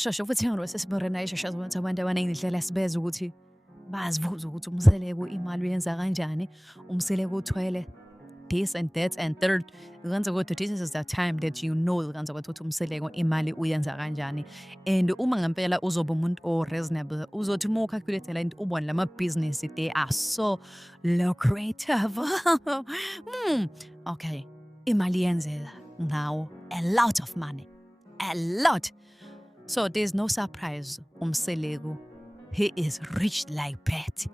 shosho futhi ngiyosesibona ishosho ukuthi abantu abaningi indlela sibeza ukuthi bazibuza ukuthi umseleko imali uyenza kanjani, umseleko uthwele this and that and third. Kanza kodwa this is the time that you know kanza ukuthi umseleko imali uyenza kanjani. And uma ngempela uzoba umuntu o reasonable, uzothi uma ucalculate and ubone lama business they are so lucrative. Okay, imali yenzela now a lot of money. A lot. So there's no surprise umseleko he is rich like that.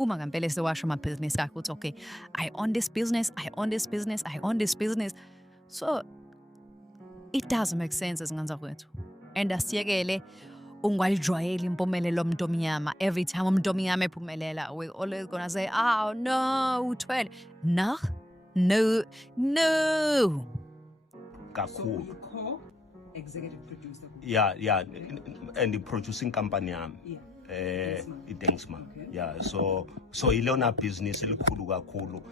Uma ngempela sewasho ama business akho uthi okay, I own this business, I own this business, I own this business. So it doesn't make sense ezinganza kwethu. And asiyekele ungalijwayeli impumelelo yomuntu omnyama. Every time umuntu omnyama ephumelela, we always gonna say, "Oh no, uthwele." No. No. No. Kakhulu. So co-executive producer. Yeah, and the producing company yami. Yeah. Idenksma. Okay. Yeah, so ilona business elikhulu kakhulu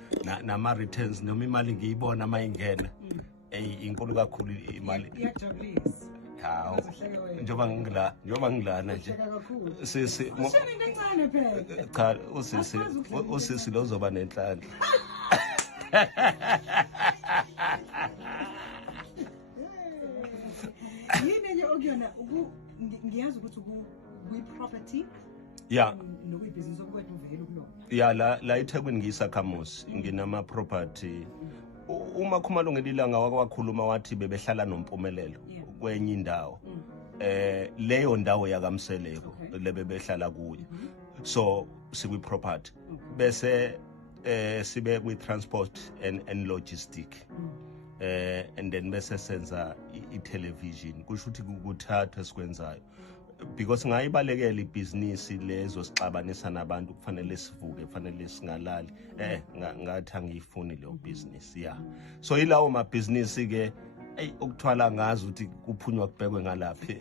nama returns noma imali ngiyibona mayingena inkulu kakhulu imali. Iyajabulisa. Hawo. Njoba ngilana nje. Sisi Ushone into encane phela. cha usisi lo zoba nenhlanhla. Yini nje okuyona ngiyazi ukuthi property. Yeah. Nokuyibhizinisi okwethu vele kulona. Yeah, la eThekwini ngiyisakhamuzi nginama property. Uma Khumalo ngelilanga wakwakhuluma wathi bebehlala nompumelelo kwenye indawo. Leyo ndawo yakamseleko lebe behlala kuyo. So sikwi property. Bese sibe kwi transport and logistic. And then bese senza i-television. Kusho ukuthi kukuthatha sikwenzayo. Because ngayibalekela ibhizinisi lezo sixabanisa nabantu kufanele sivuke kufanele singalali ngathi angiyifuni leyo business yeah. So ilawo ma business ke ukuthwala ngazi ukuthi kuphunywa kubhekwe ngalaphi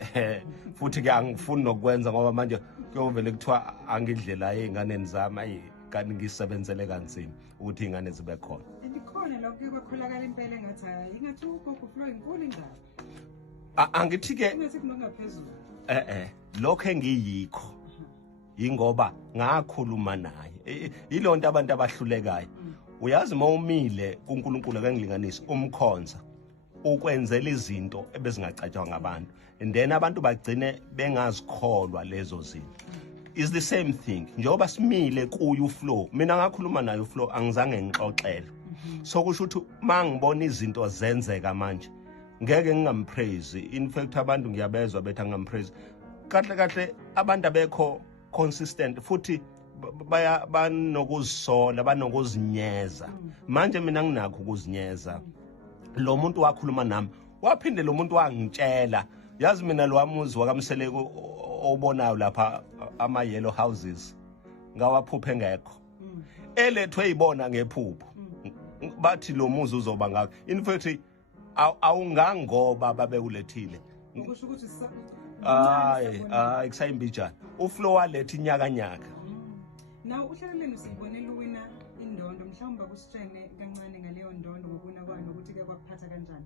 futhi ke angifuni nokwenza ngoba manje kuyovele kuthiwa angidlela ezingane zami kanti ngisebenzele kanzima ukuthi izingane zibe khona. Ndikhona lokho kwakholakala impela engathi ingathi ugogo flow inkulu indaba. Angithi ke Ingathi kungaphezulu. Lokho engiyikho ingoba ngakhuluma naye ilonto abantu abahlulekayo uyazi mawumile kuNkulunkulu akangilinganisi umkhonza ukwenzela izinto ebezingacatshwa ngabantu and then abantu bagcine bengazikholwa lezo zinto. Is the same thing njengoba simile kuyo uFlow mina ngakhuluma naye uFlow angizange ngixoxele so kusho ukuthi mangibona izinto zenzeka manje ngeke ngingampraise. In fact abantu ngiyabezwa bethu ngingampraise kahle abantu abekho consistent futhi banokuzisola banokuzinyeza. Manje mina nginakho ukuzinyeza. Lo muntu wakhuluma nami waphinde lo muntu wangitshela yazi mina lo wamuzi wakamseleko obonayo lapha ama yellow houses ngawaphuphe ngekho elethwe izibona ngephupho bathi lo muzi uzoba ngakho. In fact awungangoba babekulethile Ukusho ukuthi hayi kusayimbijana uFlow waletha inyakanyaka. Now uhleleleni sibonela uwina indondo mhlawumbe kusitshene kancane ngaleyo ndondo ngokuna kwani ukuthi ke kwakuphatha kanjani.